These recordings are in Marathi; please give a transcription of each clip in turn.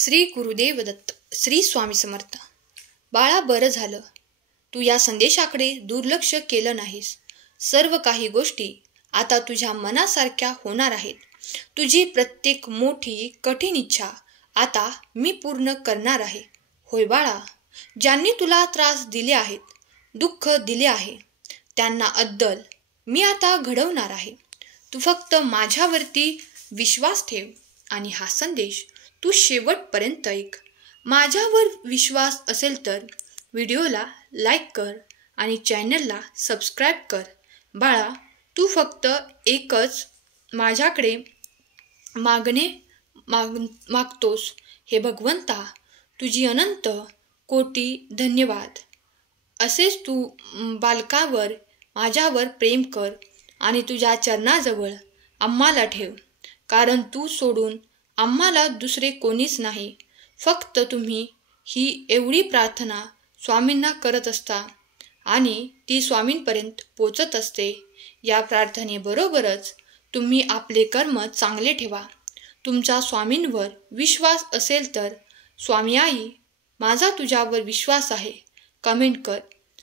श्री गुरुदेव दत्त. श्री स्वामी समर्थ. बाळा, बरं झालं तू या संदेशाकडे दुर्लक्ष केलं नाहीस. सर्व काही गोष्टी आता तुझ्या मनासारख्या होणार आहेत. तुझी प्रत्येक मोठी कठीण इच्छा आता मी पूर्ण करणार आहे. होय बाळा, ज्यांनी तुला त्रास दिले आहेत, दुःख दिले आहे, त्यांना अद्दल मी आता घडवणार आहे. तू फक्त माझ्यावरती विश्वास ठेव आणि हा संदेश तू शेवटपर्यंत ऐक. माझ्यावर विश्वास असेल तर व्हिडिओला लाईक कर आणि चॅनलला सबस्क्राईब कर. बाळा, तू फक्त एकच माझ्याकडे मागतोस. हे भगवंता, तुझी अनंत कोटी धन्यवाद. असेच तू बालकावर माझ्यावर प्रेम कर आणि तुझ्या चरणाजवळ आम्हाला ठेव, कारण तू सोडून आम्हाला दुसरे कोणीच नाही. फक्त तुम्ही ही एवढी प्रार्थना स्वामींना करत असता आणि ती स्वामींपर्यंत पोचत असते. या प्रार्थनेबरोबरच तुम्ही आपले कर्म चांगले ठेवा. तुमचा स्वामींवर विश्वास असेल तर स्वामी आई, माझा तुझ्यावर विश्वास आहे कमेंट कर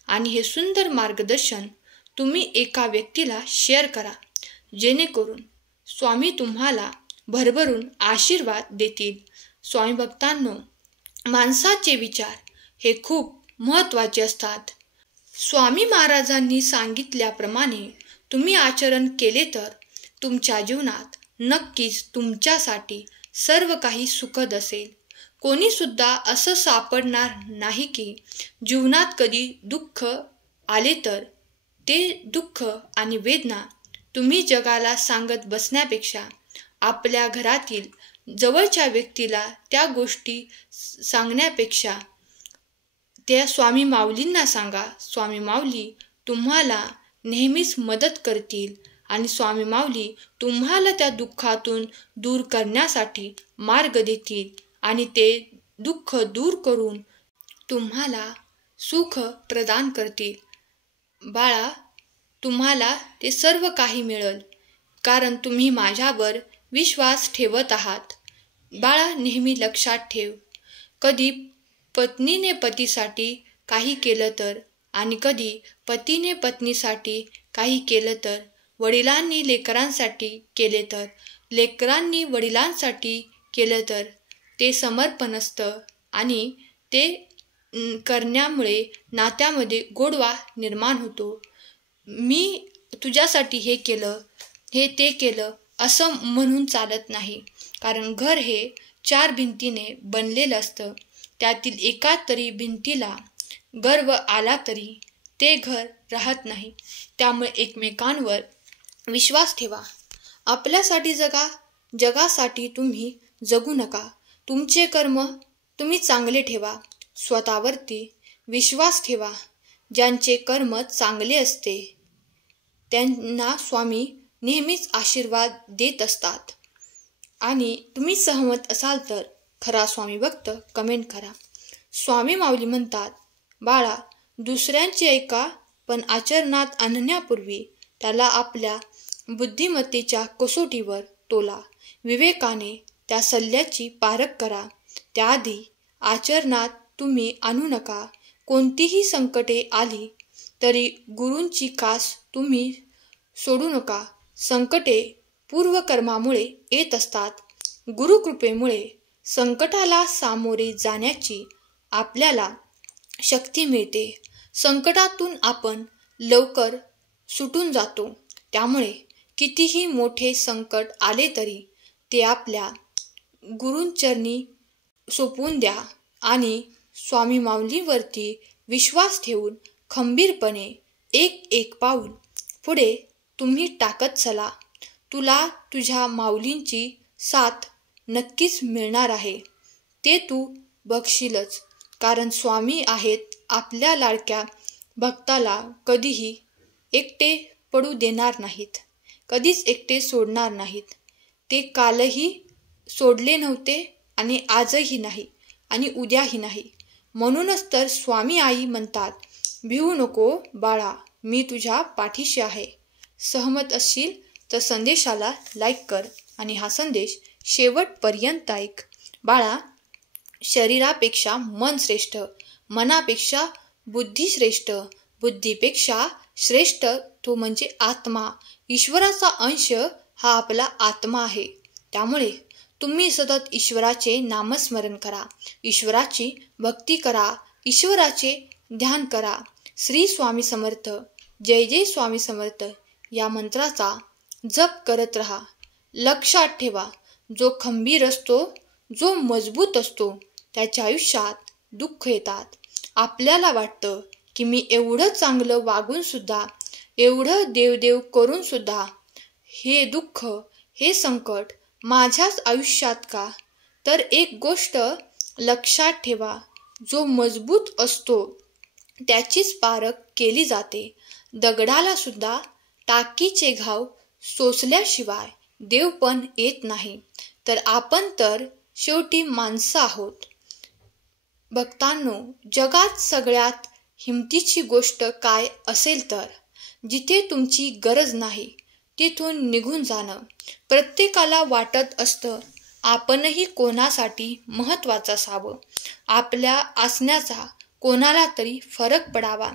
आणि हे सुंदर मार्गदर्शन तुम्ही एका व्यक्तीला शेअर करा, जेणेकरून स्वामी तुम्हाला भरभरून आशीर्वाद देतील. स्वामी भक्तांनो, माणसाचे विचार हे खूप महत्त्वाचे असतात. स्वामी महाराजांनी सांगितल्याप्रमाणे तुम्ही आचरण केले तर तुमच्या जीवनात नक्कीच तुमच्यासाठी सर्व काही सुखद असेल. कोणीसुद्धा असं सापडणार नाही की जीवनात कधी दुःख आले तर ते दुःख आणि वेदना तुम्ही जगाला सांगत बसण्यापेक्षा आपल्या घरातील जवळच्या व्यक्तीला त्या गोष्टी सांगण्यापेक्षा त्या स्वामी माऊलींना सांगा. स्वामी माऊली तुम्हाला नेहमीच मदत करतील आणि स्वामी माऊली तुम्हाला त्या दुःखातून दूर करण्यासाठी मार्ग देतील आणि ते दुःख दूर करून तुम्हाला सुख प्रदान करतील. बाळा, तुम्हाला ते सर्व काही मिळेल, कारण तुम्ही माझ्यावर विश्वास ठेवत आहात. बाळा, नेहमी लक्षात ठेव, कधी पत्नीने पतीसाठी काही केलं तर आणि कधी पतीने पत्नीसाठी काही केलं तर, वडिलांनी लेकरांसाठी केले तर, लेकरांनी वडिलांसाठी केलं तर ते समर्पण असतं आणि ते करण्यामुळे नात्यामध्ये गोडवा निर्माण होतो. मी तुझ्यासाठी हे केलं, हे ते केलं असं म्हणून चालत नाही, कारण घर हे 4 भिंतीने बनलेलं असतं. त्यातील एका तरी भिंतीला गर्व आला तरी ते घर राहत नाही. त्यामुळे एकमेकांवर विश्वास ठेवा. आपल्यासाठी जगा, जगासाठी तुम्ही जगू नका. तुमचे कर्म तुम्ही चांगले ठेवा. स्वतःवरती विश्वास ठेवा. ज्यांचे कर्म चांगले असते त्यांना स्वामी नेहमीच आशीर्वाद देत असतात. आणि तुम्ही सहमत असाल तर खरा स्वामी भक्त कमेंट करा. स्वामी माऊली म्हणतात, बाळा, दुसऱ्यांचे ऐका, पण आचरणात आणण्यापूर्वी त्याला आपल्या बुद्धिमत्तेच्या कसोटीवर तोला. विवेकाने त्या सल्ल्याची पारख करा. त्याआधी आचरणात तुम्ही आणू नका. कोणतीही संकटे आली तरी गुरूंची कास तुम्ही सोडू नका. संकटे पूर्वकर्मामुळे येत असतात. गुरुकृपेमुळे संकटाला सामोरे जाण्याची आपल्याला शक्ती मिळते. संकटातून आपण लवकर सुटून जातो. त्यामुळे कितीही मोठे संकट आले तरी ते आपल्या गुरूंचरणी सोपवून द्या आणि स्वामी माऊलींवरती विश्वास ठेवून खंबीरपणे एक पाऊल पुढे तुम्ही टाकत चला. तुला तुझ्या माऊलींची साथ नक्कीच मिळणार आहे. ते तू बघशीलच, कारण स्वामी आहेत आपल्या लाडक्या भक्ताला कधीही एकटे पडू देणार नाहीत, कधीच एकटे सोडणार नाहीत. ते कालही सोडले नव्हते आणि आजही नाही आणि उद्याही नाही. म्हणूनच तर स्वामी आई म्हणतात, भिवू नको बाळा, मी तुझ्या पाठीशी आहे. सहमत असशील तर संदेशाला लाईक कर आणि हा संदेश शेवटपर्यंत ऐक. बाळा, शरीरापेक्षा मन श्रेष्ठ, मनापेक्षा बुद्धी श्रेष्ठ, बुद्धीपेक्षा श्रेष्ठ तो म्हणजे आत्मा. ईश्वराचा अंश हा आपला आत्मा आहे. त्यामुळे तुम्ही सतत ईश्वराचे नामस्मरण करा, ईश्वराची भक्ती करा, ईश्वराचे ध्यान करा. श्री स्वामी समर्थ, जय जय स्वामी समर्थ या मंत्राचा जप करत राहा. लक्षात ठेवा, जो खंबीर असतो, जो मजबूत असतो, त्याच्या आयुष्यात दुःख येतात. आपल्याला वाटतं की मी एवढं चांगलं वागून सुद्धा, एवढं देवदेव करून सुद्धा हे दुःख, हे संकट माझ्याच आयुष्यात का? तर एक गोष्ट लक्षात ठेवा, जो मजबूत असतो त्याचीच पारख केली जाते. दगडाला सुद्धा टाकीचे घाव सोसल्याशिवाय देव पण येत नाही. तर आपण तर शेवटी माणसं आहोत. भक्तांनो, जगात सगळ्यात हिमतीची गोष्ट काय असेल तर जिथे तुमची गरज नाही तिथून निघून जाणं. प्रत्येकाला वाटत असतं आपणही कोणासाठी महत्त्वाचं असावं, आपल्या असण्याचा कोणाला तरी फरक पडावा.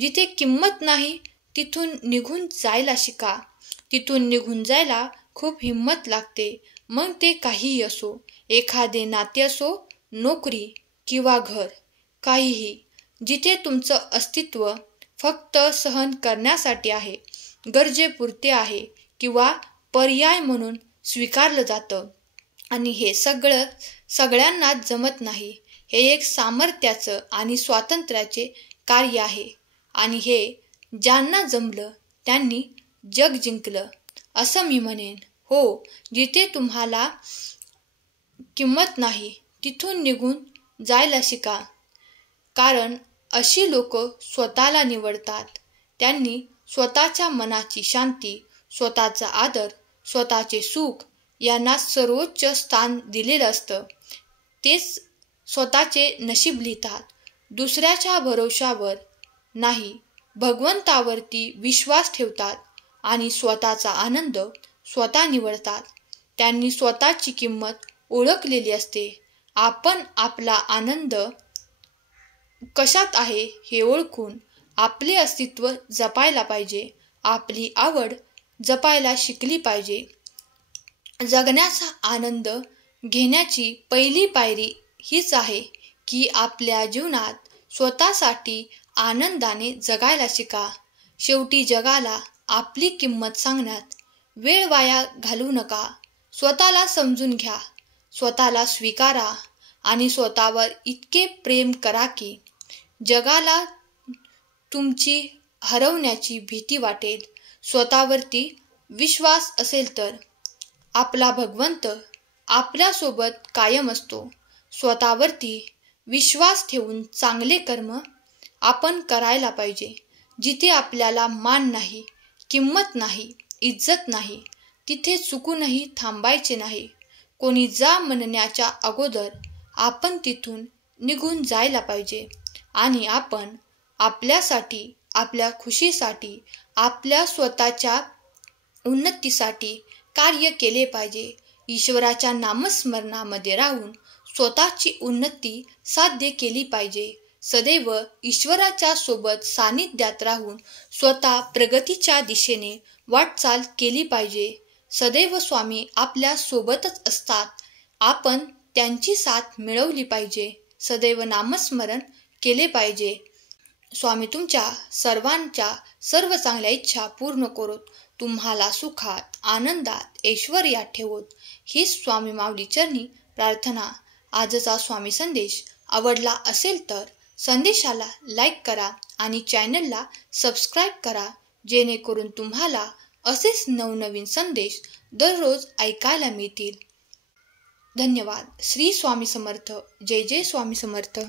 जिथे किंमत नाही तिथून निघून जायला शिका. तिथून निघून जायला खूप हिंमत लागते. मग ते काहीही असो, एखादे नाते असो, नोकरी किंवा घर, काहीही. जिथे तुमचं अस्तित्व फक्त सहन करण्यासाठी आहे, गरजेपुरते आहे किंवा पर्याय म्हणून स्वीकारलं जातं. आणि हे सगळ्यांना जमत नाही. हे एक सामर्थ्याचं आणि स्वातंत्र्याचे कार्य आहे. आणि हे ज्यांना जमलं त्यांनी जग जिंकलं असं मी म्हणेन. हो, जिथे तुम्हाला किंमत नाही तिथून निघून जायला शिका. कारण अशी लोक स्वतःला निवडतात. त्यांनी स्वतःच्या मनाची शांती, स्वतःचा आदर, स्वतःचे सुख यांना सर्वोच्च स्थान दिलेलं असतं. तेच स्वतःचे नशीब लिहितात. दुसऱ्याच्या भरोशावर नाही, भगवंतावरती विश्वास ठेवतात आणि स्वतःचा आनंद स्वतः निवडतात. त्यांनी स्वतःची किंमत ओळखलेली असते. आपण आपला आनंद कशात आहे हे ओळखून आपले अस्तित्व जपायला पाहिजे. आपली आवड जपायला शिकली पाहिजे. जगण्याचा आनंद घेण्याची पहिली पायरी हीच आहे की आपल्या जीवनात स्वतःसाठी आनंदाने जगायला शिका. शेवटी जगाला आपली किंमत सांगण्यात वेळ वाया घालवू नका. स्वतःला समजून घ्या, स्वतःला स्वीकारा आणि स्वतःवर इतके प्रेम करा की जगाला तुमची हरवण्याची भीती वाटेल. स्वतःवरती विश्वास असेल तर आपला भगवंत आपल्यासोबत कायम असतो. स्वतःवरती विश्वास ठेवून चांगले कर्म आपण करायला पाहिजे. जिथे आपल्याला मान नाही, किंमत नाही, इज्जत नाही, तिथे चुकूनही थांबायचे नाही. कोणी जा म्हणण्याच्या अगोदर आपण तिथून निघून जायला पाहिजे. आणि आपण आपल्यासाठी, आपल्या खुशीसाठी, आपल्या स्वतःच्या उन्नतीसाठी कार्य केले पाहिजे. ईश्वराच्या नामस्मरणामध्ये राहून स्वतःची उन्नती साध्य केली पाहिजे. सदैव ईश्वराच्या सोबत सानिध्यात राहून स्वतः प्रगतीच्या दिशेने वाटचाल केली पाहिजे. सदैव स्वामी आपल्या सोबतच असतात. आपण त्यांची साथ मिळवली पाहिजे. सदैव नामस्मरण केले पाहिजे. स्वामी तुमच्या सर्वांच्या सर्व चांगल्या इच्छा पूर्ण करोत. तुम्हाला सुखात, आनंदात, ऐश्वर्यात ठेवोत. हीच स्वामी माऊली चरणी प्रार्थना. आजचा स्वामी संदेश आवडला असेल तर संदेशाला लाईक करा आणि चॅनलला सबस्क्राईब करा, जेणेकरून तुम्हाला असेच नवनवीन संदेश दररोज ऐकायला मिळतील. धन्यवाद. श्री स्वामी समर्थ. जय जय स्वामी समर्थ.